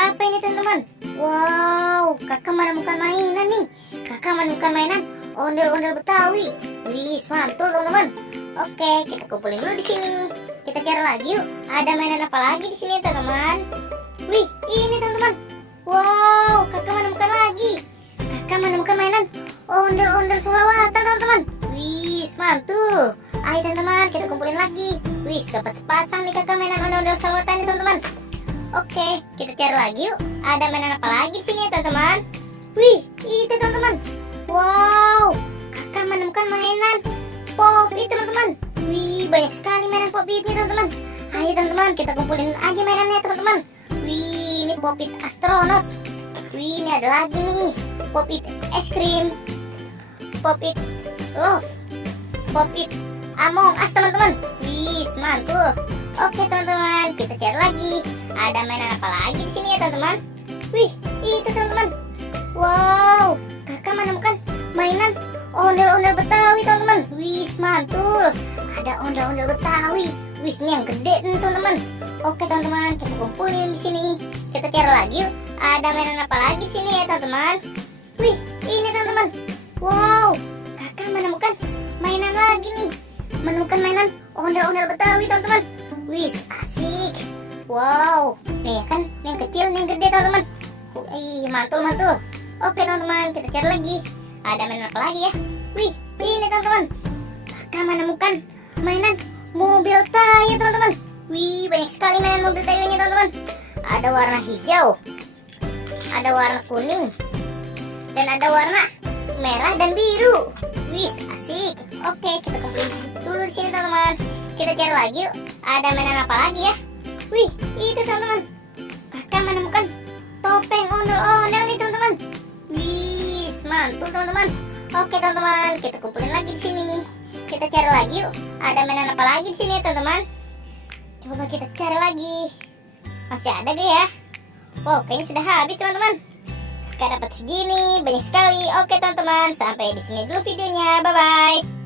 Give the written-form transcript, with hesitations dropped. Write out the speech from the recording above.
apa ini teman-teman? Wow, kakak menemukan mainan nih. Kakak menemukan mainan ondel-ondel Betawi. Wih, mantul teman-teman. Oke, kita kumpulin dulu di sini. Kita cari lagi yuk. Ada mainan apa lagi di sini teman-teman? Wih, ini teman-teman. Wow, kakak menemukan lagi. Kakak menemukan mainan ondel-ondel Sulawata teman-teman. Wih, mantul. Ayo teman-teman, kita kumpulin lagi. Wih, dapat sepasang nih kakak mainan ondel-ondel Sulawata nih teman-teman. Oke, kita cari lagi yuk. Ada mainan apa lagi di sini ya teman-teman? Wih, itu teman-teman. Wow, kakak menemukan mainan Pop It teman-teman. Wih, banyak sekali mainan Pop It nih teman-teman. Ayo teman-teman, kita kumpulin aja mainannya teman-teman. Wih, ini Pop It astronot. Wih, ini ada lagi nih Pop It es krim, Pop It love, Pop It Among Us teman-teman. Wih, mantul. Oke teman-teman, kita cari lagi. Ada mainan apa lagi di sini ya teman-teman? Wih, itu teman-teman. Wow, kakak menemukan mainan ondel-ondel Betawi teman-teman. Wih, mantul. Ada ondel-ondel Betawi. Wih, ini yang gede nih teman-teman. Oke teman-teman, kita kumpulin di sini. Kita cari lagi yuk. Ada mainan apa lagi di sini ya teman-teman? Wih, ini teman-teman. Wow, kakak menemukan mainan lagi nih. Menemukan mainan ondel-ondel Betawi teman-teman. Wih, asik. Wow, nih kan yang kecil, yang gede teman-teman. Ih, mantul. Oke teman-teman, kita cari lagi. Ada mainan apa lagi ya? Wih, ini teman-teman. Kakak menemukan mainan mobil Tayo teman-teman. Wih, banyak sekali mainan mobil Tayonya teman-teman. Ada warna hijau, ada warna kuning, dan ada warna merah dan biru. Wih, asik. Oke, kita kumpulin dulu di sini teman-teman. Kita cari lagi yuk. Ada mainan apa lagi ya? Wih, itu teman-teman. Kakak menemukan topeng ondel-ondel nih teman-teman. Wih, mantul teman-teman. Oke teman-teman, kita kumpulin lagi di sini. Kita cari lagi yuk. Ada mainan apa lagi di sini teman-teman? Coba kita cari lagi. Masih ada gak ya? Wow, kayaknya sudah habis teman-teman. Kakak dapat segini, banyak sekali. Oke teman-teman, sampai di sini dulu videonya. Bye bye.